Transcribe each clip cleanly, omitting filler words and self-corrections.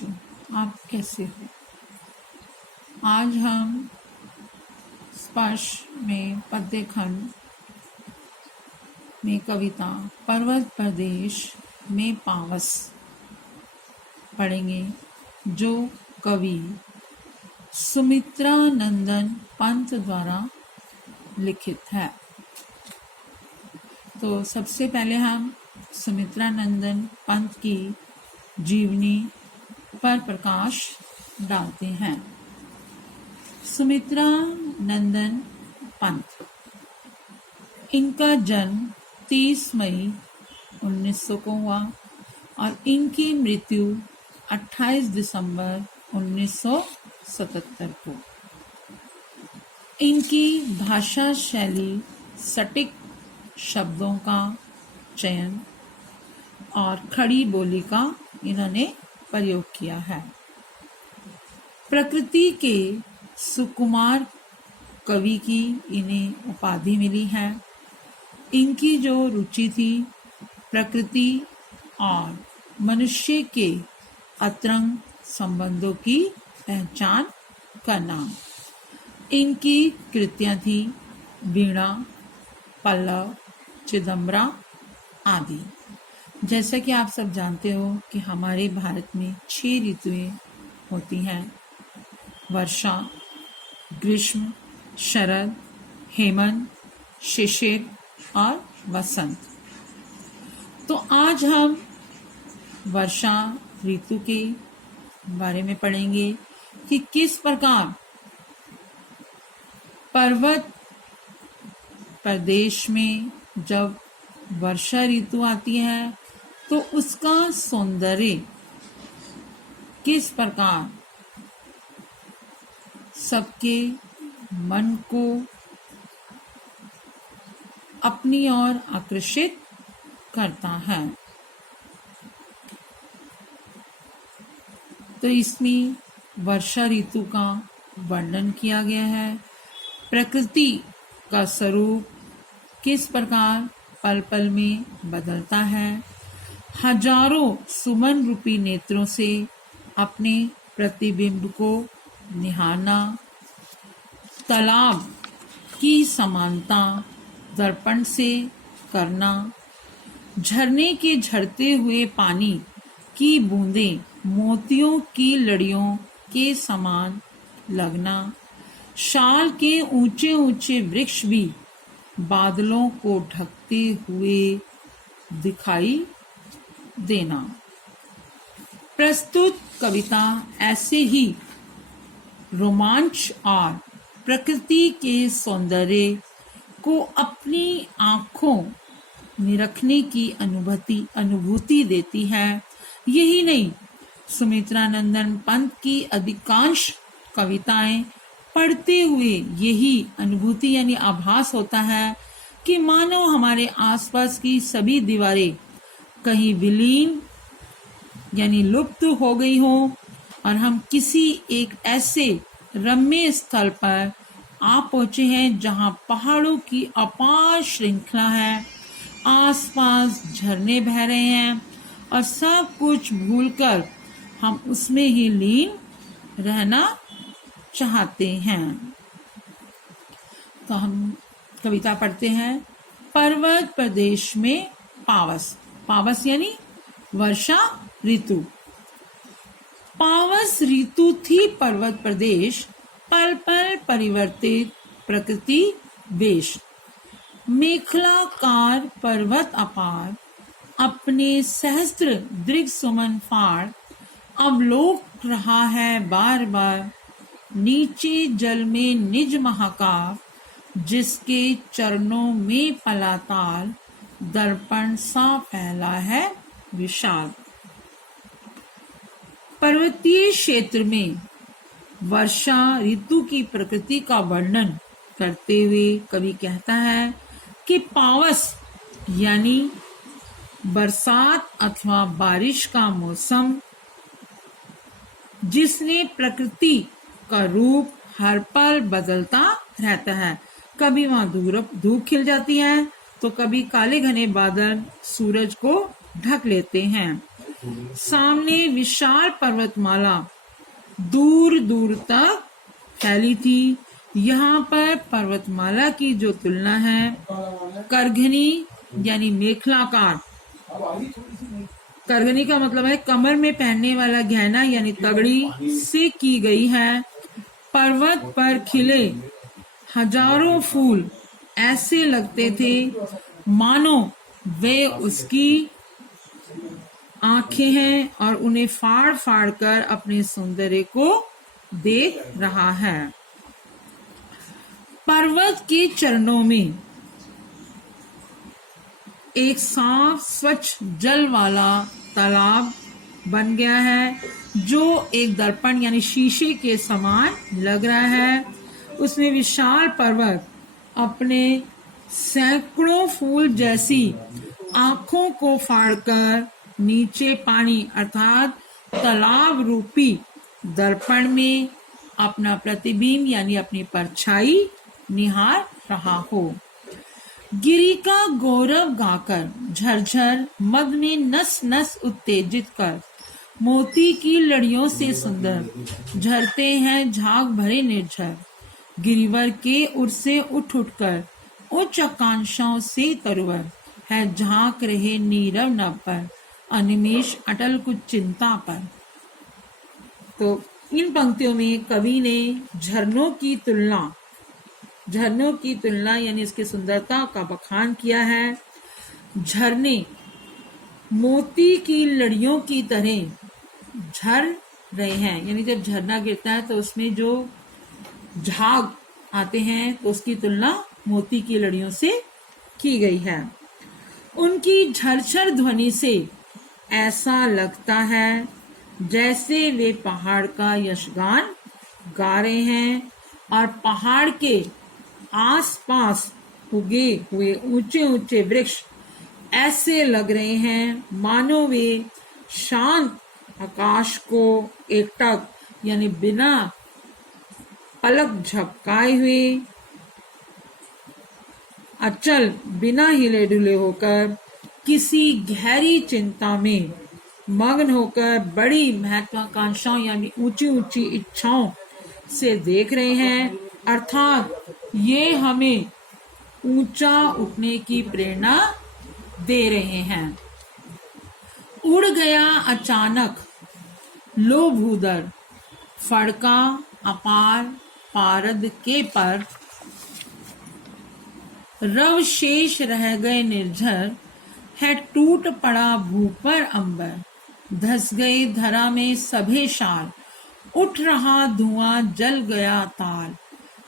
बच्चों, आप कैसे हो? आज हम स्पर्श में पद्य खंड में कविता पर्वत प्रदेश में पावस पढ़ेंगे, जो कवि सुमित्रा नंदन पंत द्वारा लिखित है। तो सबसे पहले हम सुमित्रा नंदन पंत की जीवनी पर प्रकाश डालते हैं। सुमित्रा नंदन पंत, इनका जन्म 30 मई 1900 को हुआ और इनकी मृत्यु 28 दिसंबर 1977 को। इनकी भाषा शैली सटीक शब्दों का चयन और खड़ी बोली का इन्होंने प्रयोग किया है। प्रकृति के सुकुमार कवि की इन्हें उपाधि मिली है। इनकी जो रुचि थी प्रकृति और मनुष्य के अंतरंग संबंधों की पहचान करना। इनकी कृतियां थी वीणा, पल्लव, चिदंबरा आदि। जैसा कि आप सब जानते हो कि हमारे भारत में 6 ऋतुएं होती हैं: वर्षा, ग्रीष्म, शरद, हेमंत, शिशिर और वसंत। तो आज हम वर्षा ऋतु के बारे में पढ़ेंगे कि किस प्रकार पर्वत प्रदेश में जब वर्षा ऋतु आती है तो उसका सौंदर्य किस प्रकार सबके मन को अपनी ओर आकर्षित करता है। तो इसमें वर्षा ऋतु का वर्णन किया गया है। प्रकृति का स्वरूप किस प्रकार पल पल में बदलता है। हजारों सुमन रूपी नेत्रों से अपने प्रतिबिंब को निहारना। तालाब की समानता दर्पण से करना। झरने के झरते हुए पानी की बूंदें मोतियों की लड़ियों के समान लगना। शाल के ऊंचे ऊंचे वृक्ष भी बादलों को ढकते हुए दिखाई देना। प्रस्तुत कविता ऐसे ही रोमांच और प्रकृति के सौंदर्य को अपनी आंखों निरखने की अनुभूति देती है। यही नहीं, सुमित्रा नंदन पंत की अधिकांश कविताएं पढ़ते हुए यही अनुभूति यानी आभास होता है कि मानो हमारे आसपास की सभी दीवारें कहीं विलीन यानी लुप्त हो गई हो और हम किसी एक ऐसे रम्य स्थल पर आ पहुंचे हैं जहां पहाड़ों की अपार श्रृंखला है, आसपास झरने बह रहे हैं और सब कुछ भूलकर हम उसमें ही लीन रहना चाहते हैं। तो हम कविता पढ़ते हैं। पर्वत प्रदेश में पावस। पावस यानी वर्षा ऋतु। पावस ऋतु थी पर्वत प्रदेश, पल पल परिवर्तित प्रकृति वेश। मेखलाकार पर्वत अपार, अपने सहस्त्र दृग सुमन फाड़। अवलोक रहा है बार बार, नीचे जल में निज महाकाव्य। जिसके चरणों में पलाताल, दर्पण सा फैला है विशाल। पर्वतीय क्षेत्र में वर्षा ऋतु की प्रकृति का वर्णन करते हुए कवि कहता है कि पावस यानी बरसात अथवा बारिश का मौसम, जिसने प्रकृति का रूप हर पल बदलता रहता है। कभी वहां धूप खिल जाती है तो कभी काले घने बादल सूरज को ढक लेते हैं। सामने विशाल पर्वतमाला दूर दूर तक फैली थी। यहाँ पर पर्वतमाला की जो तुलना है करघनी यानी मेखलाकार, करघनी का मतलब है कमर में पहनने वाला गहना यानी तगड़ी, से की गई है। पर्वत पर खिले हजारों फूल ऐसे लगते थे मानो वे उसकी आंखें हैं और उन्हें फाड़ फाड़ कर अपने सौंदर्य को देख रहा है। पर्वत के चरणों में एक साफ स्वच्छ जल वाला तालाब बन गया है जो एक दर्पण यानी शीशे के समान लग रहा है। उसमें विशाल पर्वत अपने सैकड़ों फूल जैसी आंखों को फाड़कर नीचे पानी अर्थात तालाब रूपी दर्पण में अपना प्रतिबिंब यानी अपनी परछाई निहार रहा हो। गिरी का गौरव गाकर झरझर मद में नस नस उत्तेजित कर मोती की लड़ियों से सुंदर झरते हैं झाग भरे निर्झर। गिरिवर के उर से उठ उठकर उच्च आकांक्षाओं से तरुवर है झांक रहे नीरव नभ पर अनिमेष अटल कुछ चिंता पर। तो इन पंक्तियों में कवि ने झरनों की तुलना यानी इसकी सुंदरता का बखान किया है। झरने मोती की लड़ियों की तरह झर रहे हैं, यानी जब झरना गिरता है तो उसमें जो झाग आते हैं तो उसकी तुलना मोती की लड़ियों से की गई है। उनकी झरझर ध्वनि से ऐसा लगता है जैसे वे पहाड़ का यशगान गा रहे हैं और पहाड़ के आसपास उगे हुए ऊंचे ऊंचे वृक्ष ऐसे लग रहे हैं मानो वे शांत आकाश को एकटक यानी बिना पलक झपकाए हुए अचल बिना हिले डुले होकर किसी गहरी चिंता में मग्न होकर बड़ी महत्वाकांक्षाओं यानी ऊंची ऊंची इच्छाओं से देख रहे हैं। अर्थात ये हमें ऊंचा उठने की प्रेरणा दे रहे हैं। उड़ गया अचानक लो भूदर फड़का अपार पारद के पर रव शेष रह गए निर्झर है टूट पड़ा भू पर अंबर। धस गए धरा में सभे शाल उठ रहा धुआं जल गया ताल।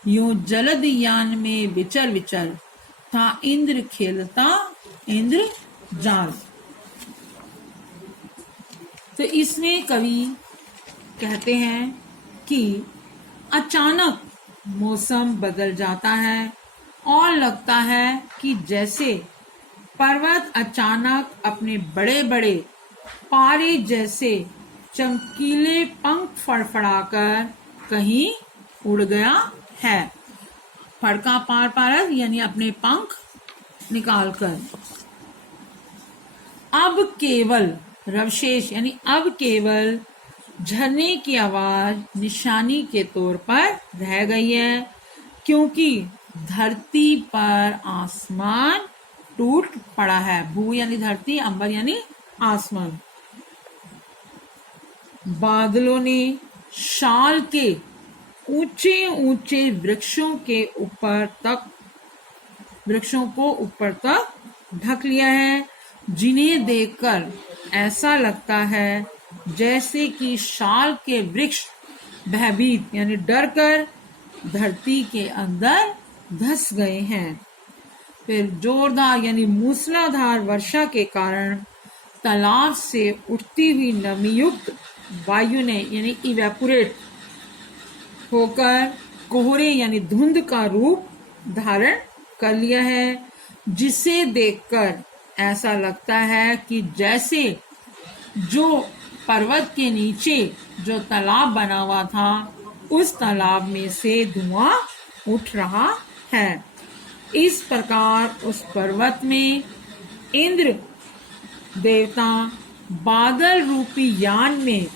यूं जलद यान में विचर विचर था इंद्र खेलता इंद्र जाल। तो इसमें कवि कहते हैं कि अचानक मौसम बदल जाता है और लगता है कि जैसे पर्वत अचानक अपने बड़े बड़े पारे जैसे चमकीले पंख फड़फड़ाकर कहीं उड़ गया है। फड़का पार पारद यानी अपने पंख निकालकर। अब केवल रवशेष यानी अब केवल झरने की आवाज निशानी के तौर पर रह गई है, क्योंकि धरती पर आसमान टूट पड़ा है। भू यानी धरती, अंबर यानी आसमान। बादलों ने शाल के ऊंचे ऊंचे वृक्षों को ऊपर तक ढक लिया है, जिन्हें देखकर ऐसा लगता है जैसे कि शाल के वृक्ष भयभीत यानी डर कर धरती के अंदर धस गए हैं। फिर जोरदार यानी मूसलाधार वर्षा के कारण तालाब से उठती हुई नमीयुक्त वायु ने यानी इवेपोरेट होकर कोहरे यानी धुंध का रूप धारण कर लिया है, जिसे देखकर ऐसा लगता है कि जैसे जो पर्वत के नीचे जो तालाब बना हुआ था उस तालाब में से धुआं उठ रहा है। इस प्रकार उस पर्वत में इंद्र देवता बादल रूपी यान में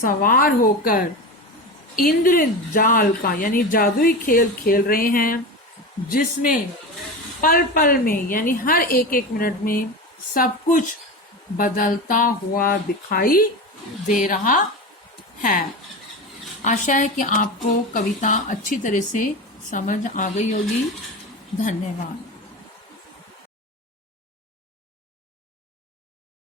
सवार होकर इंद्रजाल का यानी जादुई खेल खेल रहे हैं, जिसमें पल पल में यानी हर एक एक मिनट में सब कुछ बदलता हुआ दिखाई दे रहा है। आशा है कि आपको कविता अच्छी तरह से समझ आ गई होगी। धन्यवाद।